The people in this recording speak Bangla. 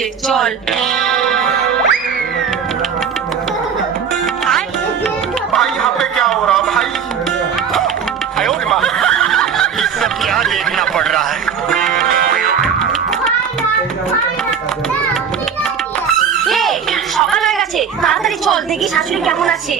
গেছে, চল। भाई यहाँ पे क्या हो रहा भाई? आयो रे माँ, ये सब क्या देखना पड़ रहा है? সকাল হয়ে গেছে, তাড়াতাড়ি চল, দেখি শাশুড়ি কেমন আছে।